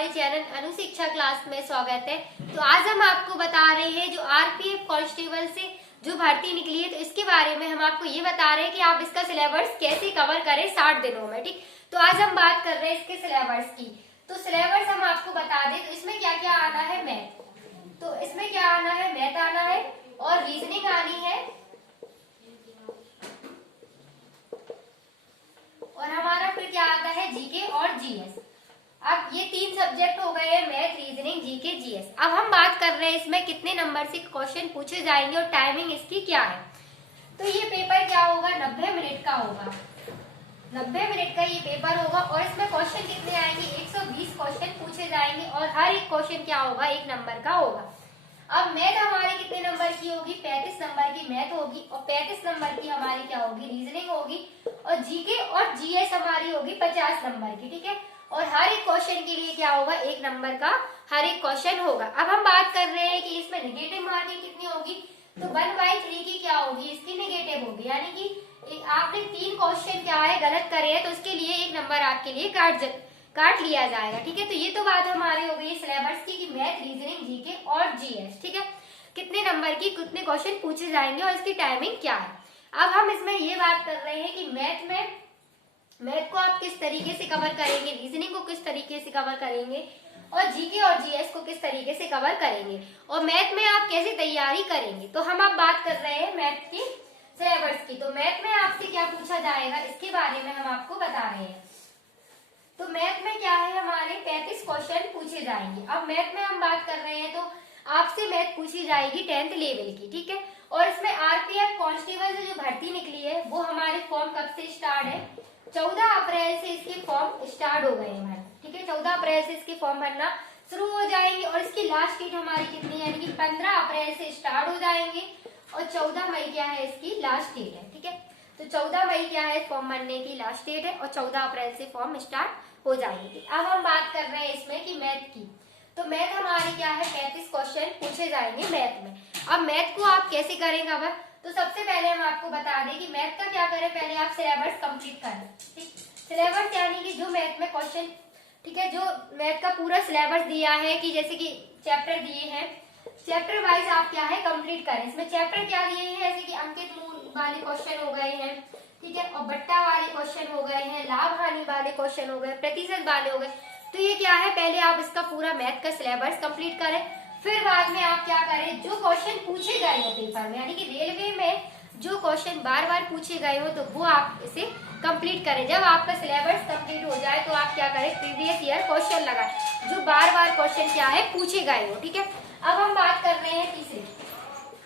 हमारे channel अनुशिक्षा class में स्वागत है। तो आज हम आपको बता रहे हैं जो आरपीएफ कांस्टेबल से जो भर्ती निकली है, तो इसके बारे में हम आपको ये बता रहे हैं कि आप इसका सिलेबस कैसे कवर करें 60 दिनों में। ठीक, तो आज हम बात कर रहे हैं इसके सिलेबस की। तो सिलेबस हम आपको बता दें, तो इसमें क्या क्या आना है, मैथ, तो इसमें क्या आना है, मैथ आना है और रीजनिंग आनी है और हमारा फिर क्या आता है, जीके और जीएस। अब ये तीन सब्जेक्ट हो गए हैं, मैथ, रीजनिंग, जीके, जीएस। अब हम बात कर रहे हैं इसमें कितने नंबर से क्वेश्चन पूछे जाएंगे और टाइमिंग इसकी क्या है। तो ये पेपर क्या होगा, 90 मिनट का होगा, 90 मिनट का ये पेपर होगा और इसमें क्वेश्चन कितने आएंगे, 120 क्वेश्चन पूछे जाएंगे और हर एक क्वेश्चन क्या होगा, 1 नंबर का होगा। अब मैथ हमारी कितने नंबर की होगी, 35 नंबर की मैथ होगी और 35 नंबर की हमारी क्या होगी, रीजनिंग होगी और जीके और जीएस हमारी होगी 50 नंबर की। ठीक है, और हर एक क्वेश्चन के लिए क्या होगा, 1 नंबर का हर एक क्वेश्चन होगा। अब हम बात कर रहे हैं कि इसमें नेगेटिव मार्किंग कितनी होगी, तो 1/3 की क्या होगी, इसकी नेगेटिव होगी, यानी कि आपने 3 क्वेश्चन क्या है गलत करे हैं तो उसके लिए 1 नंबर आपके लिए काट लिया जाएगा। ठीक है, तो ये तो बात हमारी हो गई सिलेबस की कि मैथ, रीजनिंग, जीके और जीएस। ठीक है, कितने नंबर की कितने क्वेश्चन पूछे जाएंगे और इसकी टाइमिंग क्या है। अब हम इसमें ये बात कर रहे हैं कि मैथ को आप किस तरीके से कवर करेंगे, रीजनिंग को किस तरीके से कवर करेंगे और जीके और जीएस को किस तरीके से कवर करेंगे और मैथ में आप कैसे तैयारी करेंगे। तो हम अब बात कर रहे हैं मैथ की सिलेबस की। तो मैथ में आपसे क्या पूछा जाएगा, इसके बारे में हम आपको बता रहे हैं। तो मैथ में क्या है, हमारे 35 क्वेश्चन पूछे जाएंगे। अब मैथ में हम बात कर रहे हैं तो आपसे मैथ पूछी जाएगी 10th लेवल की। ठीक है, और इसमें आरपीएफ कांस्टेबल से जो भर्ती निकली है वो हमारे फॉर्म कब से स्टार्ट है, 14 अप्रैल से इसके फॉर्म स्टार्ट हो गए हैं। ठीक है, 14 अप्रैल से इसके फॉर्म भरना शुरू हो जाएंगे और इसकी लास्ट डेट हमारी कितनी है, यानी कि 15 अप्रैल से स्टार्ट हो जाएंगे और 14 मई क्या है इसकी लास्ट डेट है। ठीक है, तो 14 मई क्या है फॉर्म भरने की लास्ट डेट है और 14 अप्रैल से फॉर्म स्टार्ट हो जाएंगे। अब हम बात कर रहे हैं इसमें कि मैथ की। तो मैथ हमारे क्या है, 35 क्वेश्चन पूछे जाएंगे मैथ में। अब मैथ को आप कैसे करेंगे, अब तो सबसे पहले हम आपको बता दें कि मैथ का क्या करें, पहले आप सिलेबस कंप्लीट करें। ठीक, सिलेबस यानी कि जो मैथ में क्वेश्चन, ठीक है, जो मैथ का पूरा सिलेबस दिया है कि जैसे कि चैप्टर दिए हैं, चैप्टर वाइज आप क्या है कंप्लीट करें। इसमें चैप्टर क्या दिए हैं, जैसे कि अंकित मूल वाले क्वेश्चन हो गए हैं, ठीक है, और बट्टा वाले क्वेश्चन हो गए हैं, लाभ हानि वाले क्वेश्चन हो गए, प्रतिशत वाले हो गए। तो ये क्या है, पहले आप इसका पूरा मैथ का सिलेबस कंप्लीट करें, फिर बाद में आप क्या करें, जो क्वेश्चन पूछे गए हो पेपर में, यानी कि रेलवे में जो क्वेश्चन बार बार पूछे गए हो तो वो आप इसे कंप्लीट करें। जब आपका सिलेबस कंप्लीट हो जाए तो आप क्या करें, प्रीवियस ईयर क्वेश्चन लगाएं जो बार बार क्वेश्चन क्या है पूछे गए हो। ठीक है, अब हम बात कर रहे हैं तीसरे।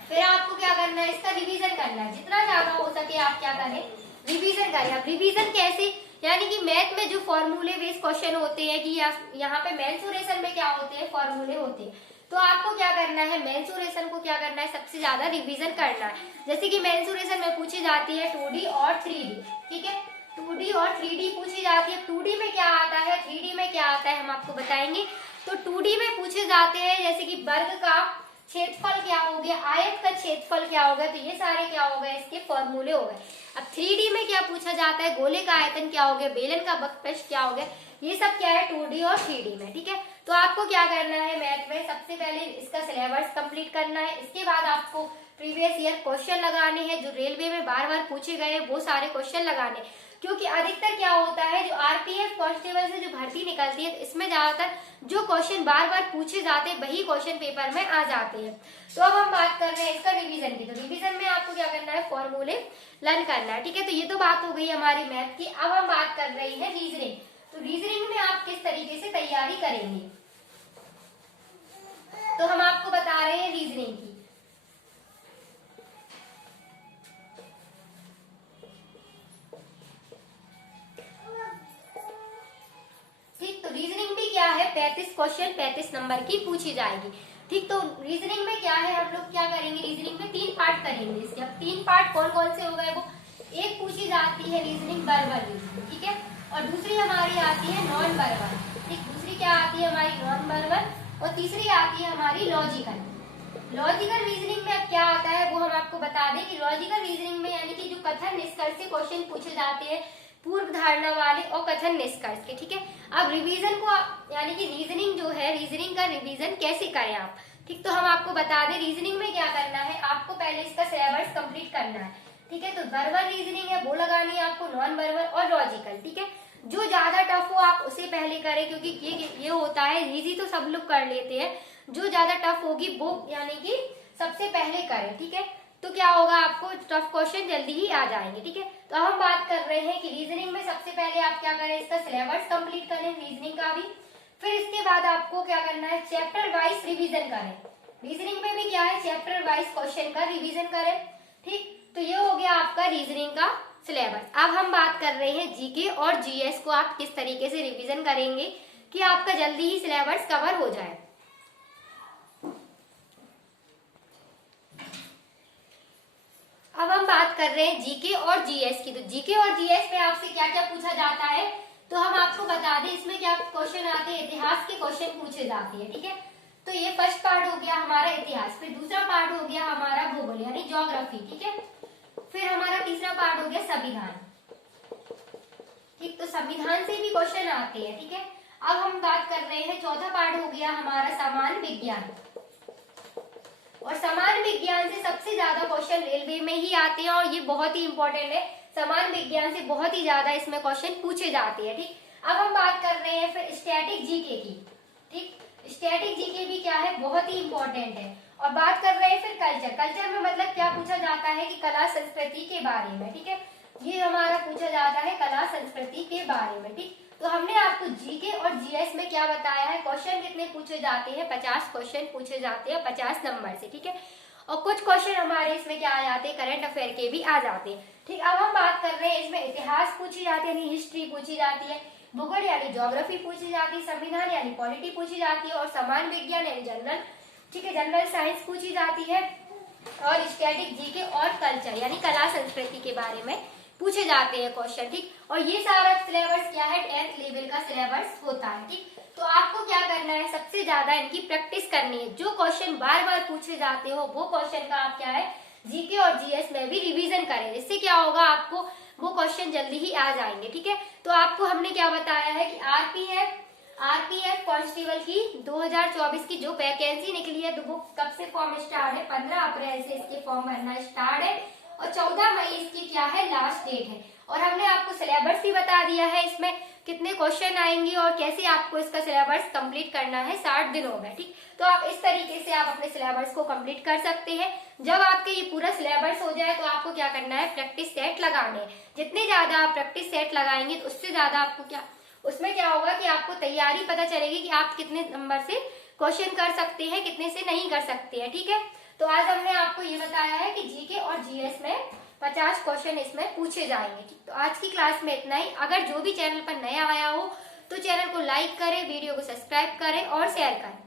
फिर आपको क्या करना है, इसका रिवीजन करना है, जितना ज्यादा हो सके आप क्या करें, रिवीजन करें। अब रिवीजन कैसे, यानी कि मैथ में जो फॉर्मूले बेस्ड क्वेश्चन होते हैं कि यहाँ पे मेंसुरेशन में क्या होते हैं, फॉर्मूले होते हैं, तो आपको क्या करना है, मेंसुरेशन को क्या करना है, सबसे ज्यादा रिवीजन करना है। जैसे कि मेंसुरेशन में पूछी जाती है 2D और 3D। ठीक है, 2D और 3D पूछी जाती है। 2D में क्या आता है, 3D में क्या आता है, हम आपको बताएंगे। तो 2D में पूछे जाते हैं जैसे कि वर्ग का क्षेत्रफल क्या हो गया, आयत का क्षेत्रफल क्या हो गया, तो ये सारे क्या हो गए, इसके फॉर्मूले हो गए। अब 3D में क्या पूछा जाता है, गोले का आयतन क्या हो गया, बेलन का वक्रपृष्ठ क्या हो गया, ये सब क्या है 2D और 3D में। ठीक है, तो आपको क्या करना है, मैथ में सबसे पहले इसका सिलेबस कंप्लीट करना है, इसके बाद आपको प्रीवियस ईयर क्वेश्चन लगाने हैं, जो रेलवे में बार बार पूछे गए वो सारे क्वेश्चन लगाने। क्योंकि अधिकतर क्या होता है, जो आरपीएफ कांस्टेबल से जो भर्ती निकलती है तो इसमें ज्यादातर जो क्वेश्चन बार बार पूछे जाते हैं वही क्वेश्चन पेपर में आ जाते हैं। तो अब हम बात कर रहे हैं इसका रिवीजन की। तो रिवीजन में आपको क्या करना है, फॉर्मूले लर्न करना है। ठीक है, तो ये तो बात हो गई हमारी मैथ की। अब हम बात कर रहे हैं रीजनिंग। तो रीजनिंग में आप किस तरीके से तैयारी करेंगे, तो हम आपको बता रहे हैं रीजनिंग की। ठीक, तो रीजनिंग भी क्या है, 35 क्वेश्चन 35 नंबर की पूछी जाएगी। ठीक, तो रीजनिंग में क्या है, हम लोग क्या करेंगे, रीजनिंग में 3 पार्ट करेंगे इसके। अब 3 पार्ट कौन कौन से हो गए, वो एक पूछी जाती है रीजनिंग वर्बल रीजनिंग, ठीक है, और दूसरी हमारी आती है नॉन वर्बल। ठीक, दूसरी क्या आती है हमारी नॉन वर्बल और तीसरी आती है हमारी लॉजिकल। लॉजिकल रीजनिंग में अब क्या आता है वो हम आपको बता दें कि लॉजिकल रीजनिंग में यानी कि जो कथन निष्कर्ष से क्वेश्चन पूछे जाते हैं पूर्व धारणा वाले और कथन निष्कर्ष के। ठीक है, अब रिवीजन को यानी कि रीजनिंग जो है, रीजनिंग का रिवीजन कैसे करें आप। ठीक, तो हम आपको बता दें रीजनिंग में क्या करना है, आपको पहले इसका सिलेबस कंप्लीट करना है। ठीक है, तो वर्बल रीजनिंग है वो लगानी है आपको, नॉन वर्बल और लॉजिकल। ठीक है, जो ज्यादा टफ हो आप उसे पहले करें, क्योंकि ये होता है इजी तो सब लोग कर लेते हैं, जो ज्यादा टफ होगी वो यानी कि सबसे पहले करें। ठीक है, तो क्या होगा, आपको टफ क्वेश्चन जल्दी ही आ जाएंगे। ठीक है, तो हम बात कर रहे हैं कि रीजनिंग में सबसे पहले आप क्या करें, इसका सिलेबस कंप्लीट करें रीजनिंग का भी। फिर इसके बाद आपको क्या करना है, चैप्टर वाइज रिवीजन करें। रीजनिंग में भी क्या है, चैप्टर वाइज क्वेश्चन का रिवीजन करें। ठीक, तो ये हो गया आपका रीजनिंग का सिलेबस। अब हम बात कर रहे हैं जीके और जीएस को आप किस तरीके से रिवीजन करेंगे कि आपका जल्दी ही सिलेबस कवर हो जाए। अब हम बात कर रहे हैं जीके और जीएस की। तो जीके और जीएस में आपसे क्या क्या पूछा जाता है, तो हम आपको बता दें इसमें क्या क्वेश्चन आते हैं, इतिहास के क्वेश्चन पूछे जाते हैं। ठीक है, तो ये फर्स्ट पार्ट हो गया हमारा इतिहास, फिर दूसरा पार्ट हो गया हमारा भूगोल यानी ज्योग्राफी। ठीक है, फिर हमारा तीसरा पार्ट हो गया संविधान। ठीक, तो संविधान से भी क्वेश्चन आते हैं। ठीक है, अब हम बात कर रहे हैं चौथा पार्ट हो गया हमारा सामान्य विज्ञान, और सामान्य विज्ञान से सबसे ज्यादा क्वेश्चन रेलवे में ही आते हैं और ये बहुत ही इंपॉर्टेंट है। सामान्य विज्ञान से बहुत ही ज्यादा इसमें क्वेश्चन पूछे जाते हैं। ठीक, अब हम बात कर रहे हैं फिर स्टैटिक जीके की। ठीक, स्टैटिक जीके भी क्या है, बहुत ही इंपॉर्टेंट है। और बात कर रहे हैं फिर कल्चर। कल्चर में मतलब क्या पूछा जाता है कि कला संस्कृति के बारे में। ठीक है, ये हमारा पूछा जाता है कला संस्कृति के बारे में। ठीक, तो हमने आपको जीके और जीएस में क्या बताया है, क्वेश्चन कितने पूछे जाते हैं, 50 क्वेश्चन पूछे जाते हैं 50 नंबर से। ठीक है, और कुछ क्वेश्चन हमारे इसमें क्या आ जाते हैं, करंट अफेयर के भी आ जाते हैं। ठीक, अब हम बात कर रहे हैं इसमें इतिहास पूछी जाती है यानी हिस्ट्री पूछी जाती है, भूगोल यानी ज्योग्राफी पूछी जाती है, संविधान यानी पॉलिटी पूछी जाती है, और सामान्य विज्ञान यानी जनरल, ठीक है, जनरल साइंस पूछी जाती है, और स्टैटिक जीके और कल्चर यानी कला संस्कृति के बारे में पूछे जाते हैं क्वेश्चन। ठीक, और ये सारा सिलेबस क्या है, 10th लेवल का सिलेबस होता है। ठीक, तो आपको क्या करना है, सबसे ज्यादा इनकी प्रैक्टिस करनी है। जो क्वेश्चन बार बार पूछे जाते हो वो क्वेश्चन का आप क्या है, जीके और जीएस में भी रिवीजन करें। इससे क्या होगा, आपको वो क्वेश्चन जल्दी ही आ जाएंगे। ठीक है, तो आपको हमने क्या बताया है कि आरपीएफ कांस्टेबल की 2024 की जो वैकेंसी निकली है, तो वो कब से फॉर्म स्टार्ट है, 15 अप्रैल से इसके फॉर्म भरना स्टार्ट है, और 14 मई इसकी क्या है, लास्ट डेट है। और हमने आपको सिलेबस भी बता दिया है, इसमें कितने क्वेश्चन आएंगे और कैसे आपको इसका सिलेबस कंप्लीट करना है 60 दिनों में। ठीक, तो आप इस तरीके से आप अपने सिलेबस को कंप्लीट कर सकते हैं। जब आपके ये पूरा सिलेबस हो जाए तो आपको क्या करना है, प्रैक्टिस सेट लगाने हैं। जितने ज्यादा आप प्रैक्टिस सेट लगाएंगे तो उससे ज्यादा आपको क्या, उसमें क्या होगा कि आपको तैयारी पता चलेगी कि आप कितने नंबर से क्वेश्चन कर सकते हैं, कितने से नहीं कर सकते हैं। ठीक है, तो आज हमने आपको ये बताया है कि जीके और जीएस में 50 क्वेश्चन इसमें पूछे जाएंगे। ठीक, तो आज की क्लास में इतना ही। अगर जो भी चैनल पर नया आया हो तो चैनल को लाइक करें, वीडियो को सब्सक्राइब करें और शेयर करें।